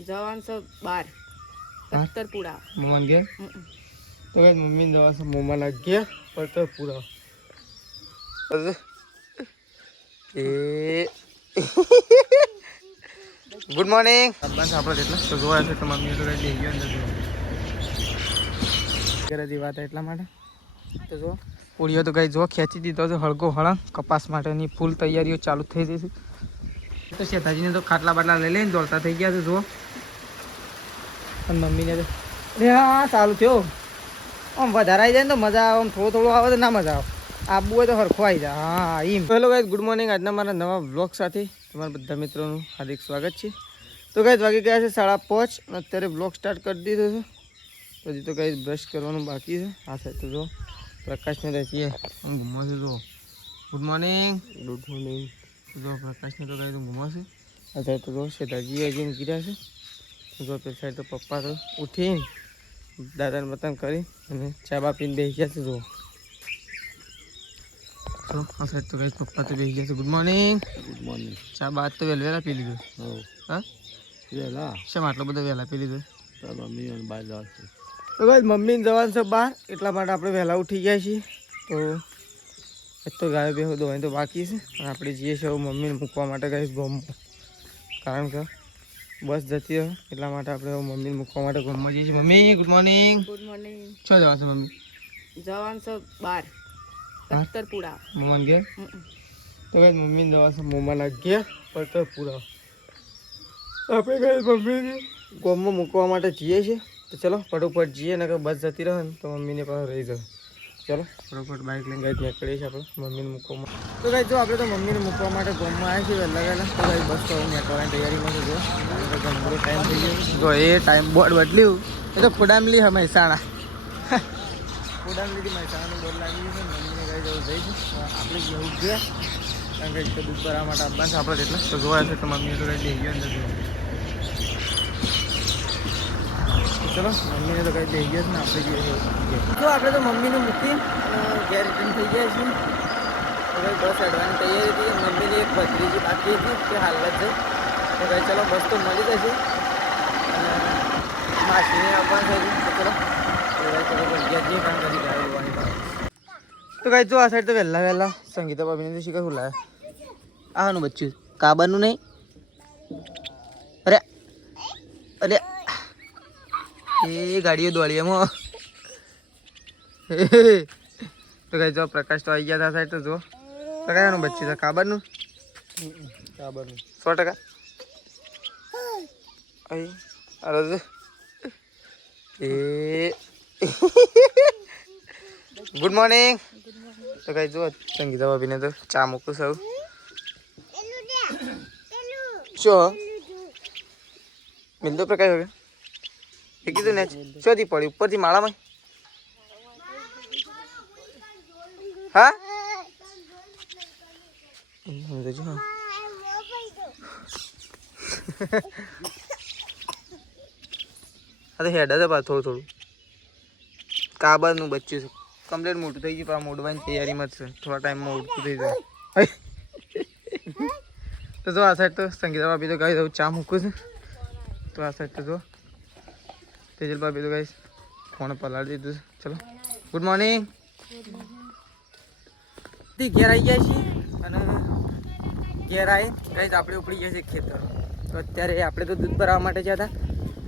જવાન છે બાર પત્તર પૂરા મમ્મા ગયા તો કઈ મમ્મી જવા છે મમ્મા ના ગયા પત્તર પૂરા એ ગુડ મોર્નિંગ બસ આપણે એટલા તો જોવા છે તો મમ્મી તો કઈ લઈ ગયો અંદર ઘરેથી વાત એટલા માટે તો જો પૂરીઓ તો કઈ જો ખેંચી દીધો છે હળગો હળંગ કપાસ માટેની ફૂલ તૈયારીઓ ચાલુ થઈ જશે તો શેતાજીને તો ખાટલા બાટલા લઈ લઈને દોડતા થઈ ગયા છે જુઓ અને મમ્મીને તો હા સારું થયો આમ વધારે આવી જાય ને તો મજા આવે આમ થોડું થોડું આવે તો ના મજા આવે આબુ હોય તો હરખો આવી જાય હા એમ હેલો ગાઈઝ ગુડ મોર્નિંગ આજના મારા નવા બ્લોગ સાથે તમારા બધા મિત્રોનું હાર્દિક સ્વાગત છે તો ગાઈઝ વાગી ગયા છે 5:30 અને અત્યારે બ્લોગ સ્ટાર્ટ કરી દીધો છે પછી તો ગાઈઝ બ્રશ કરવાનું બાકી છે આ સાઈડ તો જો પ્રકાશને રહીએ હું ઘૂમો છું જો ગુડ મોર્નિંગ જો પ્રકાશને તો ગાઈઝ હું ઘૂમો છું આ સાઈડ તો જો શેઠાજી હજી ગીર્યા છે જો પેલી સાઈડ તો પપ્પા તો ઉઠીને દાદાને બતાન કરી અને ચા બા પીને બેસી ગયા છે જો આ સાઈડ તો ગાઈઝ પપ્પા તો બેસી ગયા છે ગુડ મોર્નિંગ ચા બા તો વહેલા પી લીધું હા વહેલા શેમ આટલો બધો વહેલા પી લીધું મમ્મી બહાર જવા છે તો ગાઈઝ મમ્મીને જવાનું છે બહાર એટલા માટે આપણે વહેલા ઉઠી ગયા છીએ તો એક તો ગાય બે દોવાની તો બાકી છે અને આપણે જઈએ છીએ મમ્મીને મૂકવા માટે ગાઈઝ ગોમમાં કારણ કે બસ જતી હોય એટલા માટે આપણે મમ્મીને મૂકવા માટે ગોમમાં જઈએ છીએ મમ્મી ગુડ મોર્નિંગ છો જવા છે મમ્મી જવાન છે બાર પત્તર પૂરા મમ્માને ગયા તો ગાઈઝ મમ્મીને જવા છે મમ્માના ગયા પત્તર પૂરા આપણે ગાઈઝ મમ્મીને ગોમમાં મૂકવા માટે જઈએ છીએ તો ચલો ફટોફટ જઈએ ને કે બસ જતી રહે ને તો મમ્મીને પાસે રહી જાય ચલો ફટોફટ બાઇક લઈને ગાઈઝ નીકળીએ છીએ આપણે મમ્મીને મૂકવામાં તો ગાઈઝ જો આપણે તો મમ્મીને મૂકવા માટે ગોમમાં આવ્યા છીએ વહેલા વહેલા તો ગાઈઝ બસ તો નીકળવાની તૈયારીમાં છે જો ઘણો ટાઈમ થઈ ગયો જો એ ટાઈમ બોર્ડ બદલ્યું એ તો ફુડામલી હા મહેસાણા ફુડામલીથી મહેસાણાનું બોર્ડ લાગી ગયું છે મમ્મીને ગાઈઝ જવું જઈશું આપણે જવું ગયા કારણ કે દૂધ ભરવા માટે આપવાનું છે આપણે એટલે તો જોવા છે તો મમ્મીએ તો ગાઈઝ લઈ ગયો અંદર ચલો મમ્મીને તો કઈ દઈ ગયા છે ને આપણે જઈએ જો આપણે તો મમ્મીને મૂકી ઘેર રિટર્ન થઈ ગયા છીએ હવે બસ અડવાની તૈયારી હતી મમ્મીની એક ભત્રીજી બાકી હતી તે હાલ જ છે તો ભાઈ ચલો બસ તો મળી જશે અને માસીને આપવાનું થઈ ગયું તો ચલો ગયા જઈએ કારણ કે ગાડી હોવાની તો કાંઈ જો આ સાઈડ તો વહેલા વહેલા સંગીતા ભાભીને તો શીખર ખુલાય આનું બચ્ચું કાબાનું નહીં અરે અરે એ ગાડીઓ દોડી એમાં તો કઈ જો પ્રકાશ તો આવી ગયા હતા સાઈડ તો જો પ્રકાશનું બચ્ચું છે કાબરનું 100% અરે એ ગુડ મોર્નિંગ તો કઈ જો સંગીતા ભાભીને તો ચા મૂકું સૌ શું મિલતો પ્રકાશ હવે એ કીધું ને શોધી પડી ઉપરથી માળામાં હા અરે હેડ હતા થોડું થોડું કાબરનું બચ્ચું છે કમ્પ્લીટ મોટું થઈ ગયું પણ મોડવાની તૈયારીમાં જ છે થોડા ટાઈમમાં ઉડતું થઈ જાય તો જો આ સાઈડ તો સંગીતા ભાભી તો ગાઈ દઉં ચા મૂકું છું તો આ સાઈડ તો જો તેજલ ભાભી તો ગાઈસ ફોન પલાળી દીધું છે ચલો ગુડ મોર્નિંગ ઘેર આવી ગયા છીએ અને ઘેર આવી ગાઈસ આપણે ઉપડી ગયા છીએ ખેતર તો અત્યારે આપણે તો દૂધ ભરવા માટે જતા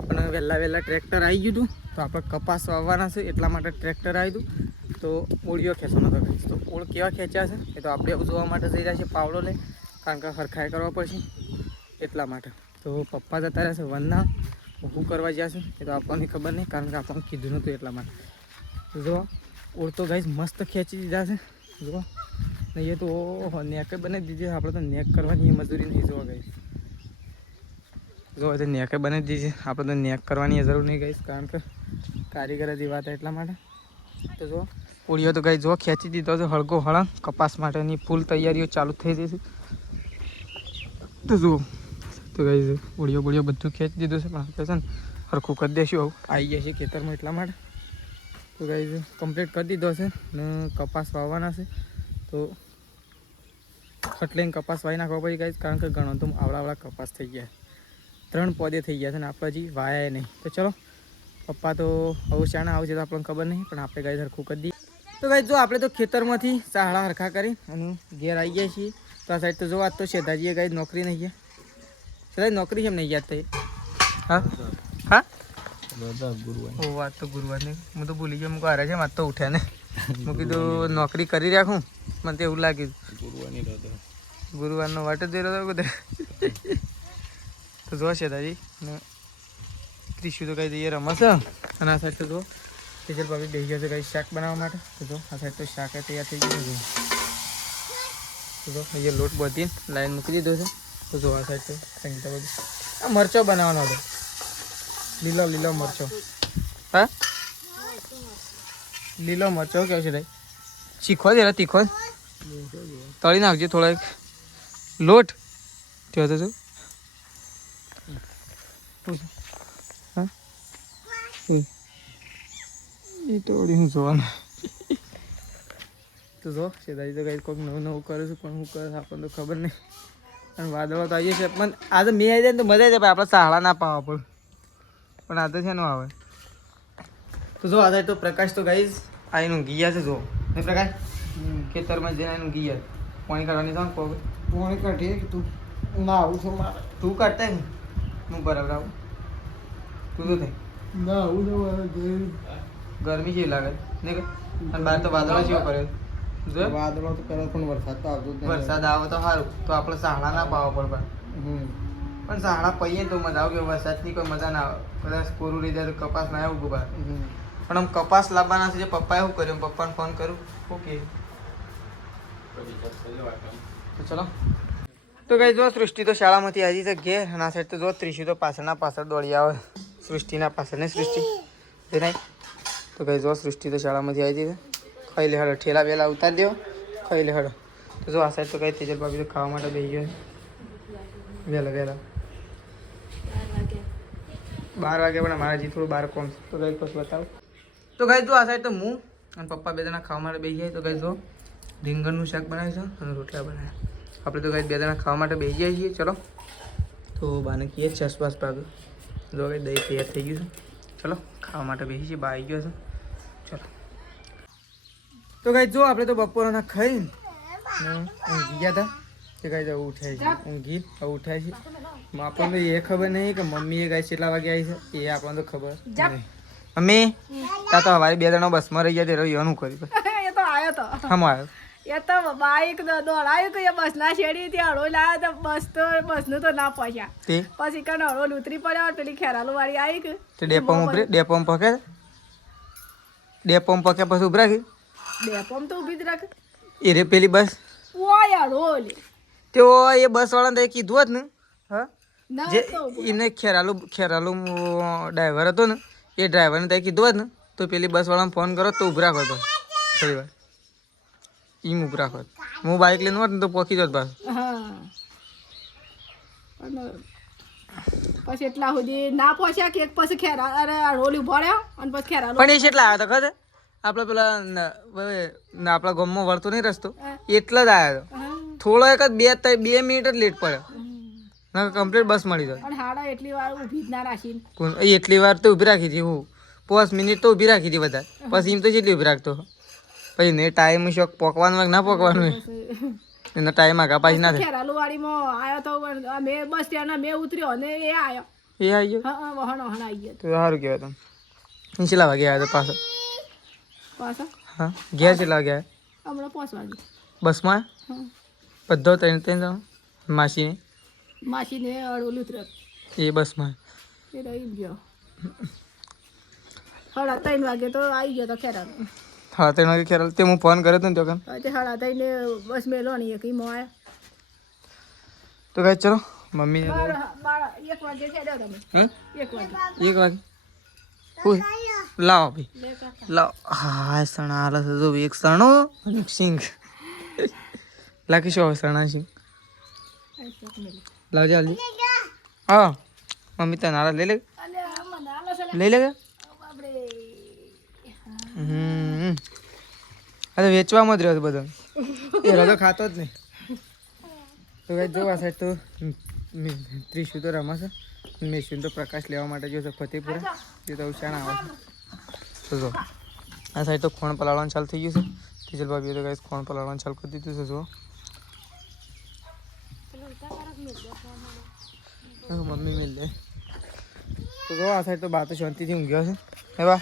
પણ વહેલા વહેલા ટ્રેક્ટર આવી ગયું હતું તો આપણે કપાસ વાવવાના છે એટલા માટે ટ્રેક્ટર આવ્યું હતું તો ઓળીઓ ખેંચવાનો હતો ગાઈસ તો ઓળ કેવા ખેંચ્યા છે એ તો આપણે જોવા માટે જઈ રહ્યા છીએ પાવડો લે કારણ કે હરખાઈ કરવા પડશે એટલા માટે તો પપ્પા જતા રહેશે વનના શું કરવા જશે એ તો આપણને ખબર નહીં કારણ કે આપણને કીધું નહોતું એટલા માટે જો ઓળતો ગાઈસ મસ્ત ખેંચી દીધા છે જો નહીં એ તો નેક બનાવી દીધી આપણે તો નેક કરવાની મજૂરી નહીં જોવા ગાઈસ જો તો નેકે બનાવી દીધી આપણે તો નેક કરવાની જરૂર નહીં ગાઈસ કારણ કે કારીગર હતી વાત એટલા માટે તો જો ઓળીઓ તો ગાઈસ જો ખેંચી દીધો છે હળગો હળંગ કપાસ માટેની ફૂલ તૈયારીઓ ચાલુ થઈ જશે તો જુઓ તો ગાઈસ ઓળીઓ બોળીઓ બધું ખેંચી દીધું છે પણ આપણે છે ને સરખું કરી દઈશું આવું આવી ગયા છે ખેતરમાં એટલા માટે તો ગાઈસ કમ્પ્લીટ કરી દીધો છે ને કપાસ વાવવાના છે તો ખટલીને કપાસ વાવી નાખવા પડી ગાઈસ કારણ કે ઘણો તો આવડા કપાસ થઈ ગયા 3 પોદે થઈ ગયા છે ને આપણે હજી વાયા નહીં. તો ચલો પપ્પા તો આવું શાણા આવશે તો આપણને ખબર નહીં, પણ આપણે ગાય હરખું કરી દઈએ. તો ગાય જો આપણે તો ખેતરમાંથી સાહડા હરખા કરી અને ઘેર આવી ગયા છીએ. તો આ સાઈડ તો જો આજ તો શેઠાજીએ ગાય નોકરી નહીં ગયા. શેઠાજી નોકરી કેમ નહીં ગયા તે? હા હા ઓ વાત તો ગુરુવારની હું તો ભૂલી ગયો. મૂકો હારે છે મારે તો ઉઠ્યા ને હું કીધું નોકરી કરી રાખું. મને તો એવું લાગ્યું ગુરુવારનો વાટ જ જોઈ રહ્યો બધે. તો જો શેઠાજી ને ત્રીસું તો કઈ દઈએ રમશે. અને આ સાઈડ તો જો તેજલ ભાભી બેસી ગયા છે કઈ શાક બનાવવા માટે. તો જો આ સાઈડ તો શાક તૈયાર થઈ ગયું છે. તો જો અહીંયા લોટ બધી લાઈન મૂકી દીધો છે. તો જો આ સાઈડ તો સંગીતા બધું આ મરચો બનાવવાનો હતો. લીલો લીલો મરચો. હા લીલો મરચો કેવું છે ભાઈ? શીખો દે તીખો તળી નાખજો થોડાક લોટ થયો તો શું હા એ તો હું જોવાનું. તો જો સીધાજી તો કંઈક કોઈક નવું નવું કરું છું, પણ હું કરે આપણને તો ખબર નહીં. અને વાદળો તો આવીએ છે પણ આજે મેં આવી જાય ને તો મજા આવી જાય. આપણે સહાડા ના પાવા પણ આ તો છે નો આવે. તો જો આજે તો પ્રકાશ તો ગાઈશ આ એનું ગિયા છે. જો નહીં પ્રકાશ ખેતરમાં જઈને એનું ગિયા પાણી કાઢવાની થાય પગ પાણી કાઢીએ કે તું ના આવું છું મારે તું કાઢતા ને હું બરાબર આવું તું તો થાય ના આવું તો ગરમી જેવી લાગે નહીં કે. અને બહાર તો વાદળો જેવો કર્યો જો વાદળો તો કરે પણ વરસાદ તો આવતો જ નહીં. વરસાદ આવે તો સારું. તો આપણે સહાડા ના પાવા પડે પણ સહાડા પહીએ તો મજા આવે. કે વરસાદની કોઈ મજા ના આવે. કદાચ કોરું લીધા તો કપાસ ના આવું બહાર. પણ આમ કપાસ લાવવાના છે. પપ્પાએ શું કર્યું? પપ્પાને ફોન કરું ઓકે તો ચલો. તો કઈ જો સૃષ્ટિ તો શાળામાંથી આવી છે ઘેર. અને આ સાઈડ તો જો ત્રીસું તો પાછળ દોડી આવે સૃષ્ટિના પાછળ ને સૃષ્ટિ તે નહીં. તો કઈ જો સૃષ્ટિ તો શાળામાંથી આવી છે. ખાઈ લે હળો ઠેલા વેલા ઉતારી દેવો ખાઈ લે હળો. તો જો આ સાઈડ તો કઈ તેજલ ભાભી તો ખાવા માટે બેસી ગયો વહેલા 12 વાગે પણ મારા હજી થોડું 12 કોમ. તો કઈ પછી બતાવું. તો કઈ જો આ સાઈડ તો હું અને પપ્પા 2 જણા ખાવા માટે બેસી જાય. તો કઈ જો રીંગણનું શાક બનાવ્યું છે અને રોટલા બનાવ્યા. આપણે તો કઈ 2 જણા ખાવા માટે બેસી જાય છીએ. ચલો તો બાને કહીએ 6:05 ભાગે. જો કઈ દહીં તૈયાર થઈ ગયું છે. ચલો ખાવા માટે બેસી છીએ. બા આવી ગયો છે. ચલો તો કઈ જો આપણે તો બપોરના ખાઈને ઊંઘી ગયા હતા. તે કઈ તો ઉઠાય છે ઊંઘી ઉઠાય છે. આપણને એ ખબર નહીં કે મમ્મીએ કઈ કેટલા વાગે આવી છે એ આપણને તો ખબર નહીં. મમ્મી તા તો હવારે 2 જણા બસમાં રહી ગયા તે રહ્યું કર્યું એ તો આવ્યો તો હમ આવ્યો એ તો બાઈક દોડાયું તો એ બસ ના શેડી થી હળો લાવ્યો તો બસ નું તો ના પહોંચ્યા. પછી કણ હળો ઉતરી પડ્યા. પેલી ખેરાલુ વાળી આવી કે તે ડેપોમાં પકે પછી ઉભરા ગઈ. ડેપોમાં તો ઊભી જ રાખ એ રે પેલી બસ ઓય હળો તે એ બસ વાળાને કીધું હોત ને હા જે એને ખેરાલુ ડ્રાઈવર હતો ને એ ડ્રાઈવરને ત્યાં કીધું હોત ને તો પેલી બસ વાળાને ફોન કરો તો ઉભરા કરતો થોડી વાર એમ ઉભરા કર. હું બાઇક લઈને હોત ને તો પોકી જોત બસ. પછી એટલા સુધી ના પહોંચ્યા કે પછી હળોલી ભર્યો અને પછી ખેરાલુ પણ એ કેટલા આવ્યા હતા ખબર આપણે પેલા આપણા ગામમાં વળતો નહીં રસ્તો એટલા જ આવ્યા હતો. થોડો એક જ 2 મિનિટ જ લેટ પડ્યો ના કમ્પ્લીટ બસ મળી જાય. એટલી વાર ઊભી જ ના રાખી એટલી વાર તો ઊભી રાખી હતી હું 5 મિનિટ તો ઊભી રાખી હતી વધારે. પછી એમ તો જેટલી ઊભી રાખતો પછી ને ટાઈમ શોખ પોકવાનું ના પોકવાનું એનો ટાઈમ આગા પાછી ના થાય. ખેરાલુ વાડીમાં આવ્યો તો મેં બસ સ્ટેન્ડ મેં ઉતર્યો અને એ આવ્યો હા વહણ આવી ગયો. તો સારું કહેવાય તમે કેટલા વાગે આવ્યા હતા પાછા હા ઘેર કેટલા વાગે આવ્યા? હમણાં 5 વાગે બસમાં બધો 3 જણા માસીને હળોલી ઉતર્યો એ બસમાં એ રહી ગયો. 3:30 વાગે તો આવી ગયો તો ખેરાલુ. 3:30 વાગે ખેરાલુ તે હું ફોન કર્યો હતો ને તો કન 3:30 બસ મેલો નહીં એક ઈમો આવ્યો. તો કઈ ચલો મમ્મી 1 વાગે ખેડ્યો તમે 1 વાગે લાવો ભાઈ લાવો. હા સણા હાલ જો એક સણો અને એક સિંગ લાખી શું સણા સિંગ લાવજો હાલ. હા મમ્મી તને હાલ લઈ લે અરે વેચવામાં જ રહ્યો બધો એ રજો ખાતો જ નહીં. તો કઈ જો આ સાઈડ તો ત્રીસું તો રમાશે મેશિન તો પ્રકાશ લેવા માટે જો છે ફતેપુરા જે તો ઉશાણ આવે છે તો જો આ સાઈડ તો ખોણ પલાળવાનું ચાલુ થઈ ગયું છે તેજલ ભાભીએ તો ગાઈસ ખોણ પલાળવાનું ચાલુ કરી દીધું છે જો મમ્મી મિલ લે તો જો આ સાઈડ તો બા તો શાંતિથી ઊંઘ્યો છે હે બા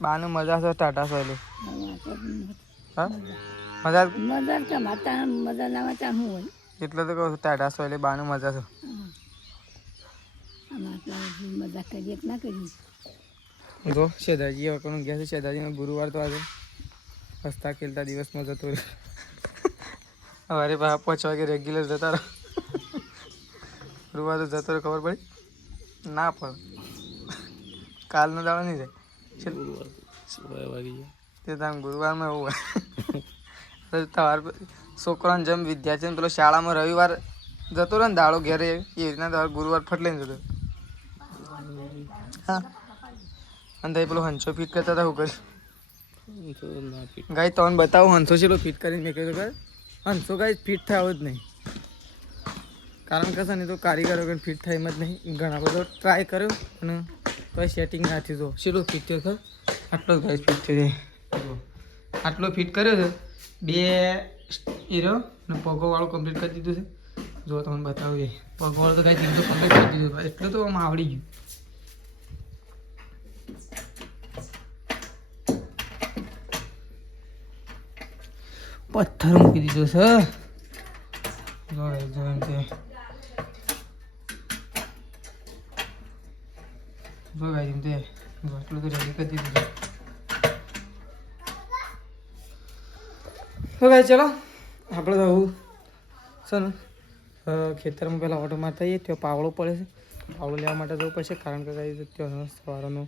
બાને મજા છે ટાટા સોયલે હા મજા એટલે તો કહું ટાટા સોયલે બાને મજા છે જો શેદાજી વખત ગયા છે શેદાજીનો ગુરુવાર તો આજે હસતા ખેલતા દિવસમાં જતો રહ્યો સવારે 5 વાગે રેગ્યુલર જતા રહો ગુરુવાર તો જતો રહ્યો ખબર પડી ના પણ કાલનો દાડો નહીં જાય તે તાર ગુરુવારમાં એવું હોય તમારે છોકરાને જેમ વિદ્યાર્થીને પેલો શાળામાં રવિવાર જતો રહે ને દાડો ઘેરે એ રીતના તમારે ગુરુવાર ફટ લઈને જતો હા અને ત્યાં પેલો હંસો ફિટ કરતા હતા હું કરી ગાય તમને બતાવું હંસો છે ફિટ કરીને મેં કહ્યું કર હંસો ગાય ફિટ થયો જ નહીં કારણ કે છે ને તો કારીગરો કંઈ ફિટ થાય એમ જ નહીં ઘણા બધો ટ્રાય કર્યો અને કોઈ સેટિંગ ના થયું તો શેલો ફિટ થયો ખર આટલો જ ગાય ફિટ થયો આટલો ફિટ કર્યો છે 2 હીરો અને પગોવાળું કમ્પ્લીટ કરી દીધું છે જો તમને બતાવું એ પગવાળું તો કાંઈ દીધું કમ્પ્લીટ કરી દીધું એટલું તો આમાં આવડી ગયું પથ્થર મૂકી દીધો છે જો એમ કે જો ગાય એમ તે આટલું તો રેડી કરી દીધું છે તો ગાય ચલો આપણે તો આવું છે ને ખેતરમાં પહેલાં ઓટો મારતા જઈએ ત્યાં પાવડો પડે છે પાવડો લેવા માટે જવું પડશે કારણ કે ગાય ત્યાં સવારનો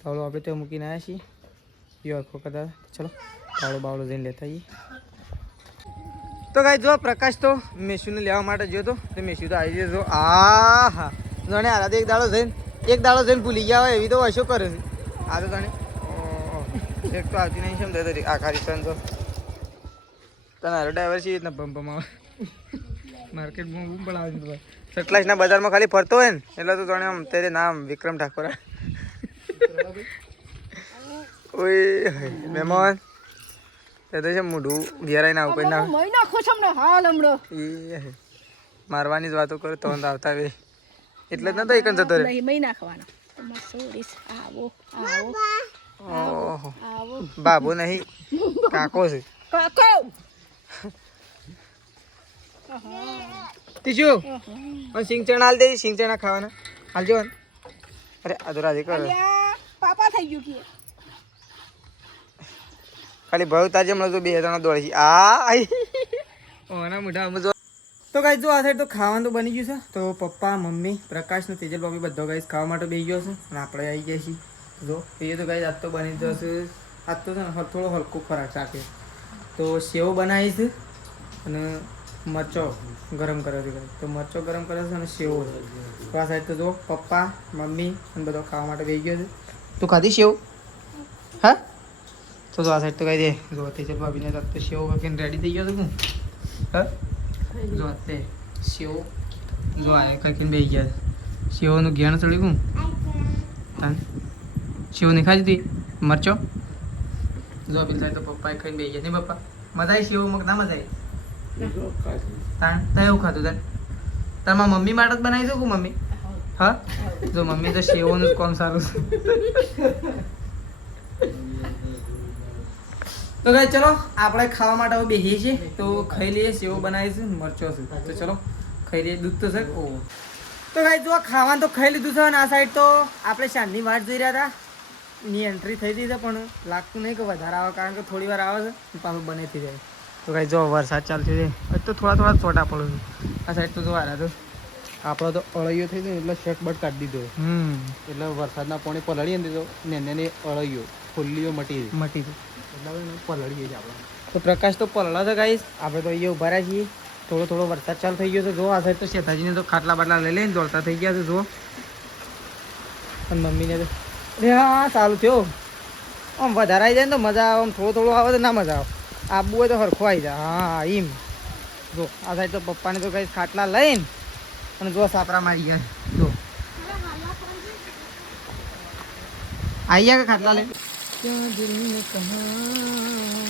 પાવડો આપણે ત્યાં મૂકીને આવ્યા છીએ એ આખો કદાચ ચલો પાવડો બાવડો જઈને લેતા આવીએ તો ગાય જો પ્રકાશ તો મેસુને લેવા માટે ગયો તો મેસુ તો આવી જજો આ હા જાણે આરાધે એક દાડો જઈને ભૂલી ગયા હોય એવી તો વશો કરે છે આ તો જાણે એક તો આવતી નહીં સમજાય તો આખા રિક્ષાને તો તને હારો ડ્રાઈવર છે રીતના પંપમાં આવે માર્કેટમાં બૂમ પડાવે છે ભાઈ સટલાસના બજારમાં ખાલી ફરતો હોય ને એટલે તો જાણે આમ તેરે નામ વિક્રમ ઠાકોર ઓય મહેમાન તે તો છે મોઢું ઘેરાઈ ના ઉપર ના એ મારવાની જ વાતો કરે તો આવતા વે એટલે જ નતો એકન જતો રે ઓહો બાબુ નહીં કાકો છે તીજુ સિંગ ચણા હાલ દે સિંગ ચણા ખાવાના હાલજો અરે આ તો રાજી કર પાપા થઈ ગયું કે ખાલી ભાવ તાજે મળે તો 2 જણા દોડે છે આ ઓના મોઢા સમજો તો ગાઈસ જો આ સાઈડ તો ખાવાનું તો બની ગયું છે તો પપ્પા મમ્મી પ્રકાશ ને તેજલ બાબી બધો ગાઈસ ખાવા માટે બેસી ગયો છે અને આપણે આવી ગયા છીએ જો એ તો ગાઈસ આજ તો બની જશે આજ તો છે ને થોડો હલકો ખોરાક સાથે તો સેવ બનાવી છે અને મરચો ગરમ કર્યો છે તો મરચો ગરમ કર્યો છે અને સેવ તો આ સાઈડ તો જો પપ્પા મમ્મી અને બધો ખાવા માટે બેસી ગયો છે તું ખાધી સેવ હા તો આ સાઈડ તો કહી દે જો તેજલ ભાભીને તો સેવ વગેરે રેડી થઈ ગયો છે હું હા જો તે સેવ જો આ કઈ બેસી ગયા સેવનું ઘેણ ચડ્યું હું સેવ નહીં ખાધી હતી મરચો જો પેલી સાઈડ તો પપ્પાએ ખાઈને બેસી ગયા નહીં પપ્પા મજા આવી સેવ મગ ના મજા આવી તાણ તો એવું ખાધું તાર તારમાં મમ્મી માટે જ બનાવી દઉં મમ્મી હા જો મમ્મી તો સેવોનું જ કોણ સારું છે તો ગાઈસ ચલો આપણે ખાવા માટે હવે બેસીએ છીએ તો ખાઈ લઈએ સેવ બનાવી છે મરચો છે તો ચલો ખાઈ લઈએ દૂધ તો છે ઓ તો ગાઈસ જો ખાવાનું તો ખાઈ લીધું છે અને આ સાઈડ તો આપણે શાનની વાટ જોઈ રહ્યા હતા ની એન્ટ્રી થઈ ગઈ છે પણ લાગતું નહીં કે વધારે આવે કારણ કે થોડી વાર આવે છે પાછું બને થઈ જાય તો ગાઈસ જો વરસાદ ચાલતી છે તો થોડા છોટા પડે છે આ સાઈડ તો જો આ તો આપણો તો અળૈયો થઈ ગયો એટલે શેક બટ કાઢી દીધો એટલે વરસાદના પાણી પલળીએ ને તો નેને અળૈયો ફુલ્લીઓ મટી એટલે પલળીએ જ આપણે તો પ્રકાશ તો પલળા છે ગાઈસ આપણે તો અહીંયા ઉભા રહ્યા છીએ થોડો વરસાદ ચાલુ થઈ ગયો છે જો આ સાઈડ તો શેતાજીને તો ખાટલા બાટલા લઈ લઈને દોડતા થઈ ગયા છે જો અને મમ્મીને તો હા ચાલુ થયો આમ વધારે આવી જાય ને તો મજા આવે આમ થોડો આવે તો ના મજા આવે આબુ હોય તો હરખો આવી જાય હા એમ જો આ સાઈડ તો પપ્પાને તો કઈ ખાટલા લઈને અને જો સાપરા મારી ગયા જો आई जाएगा खाटला ले क्या दिल ने कहा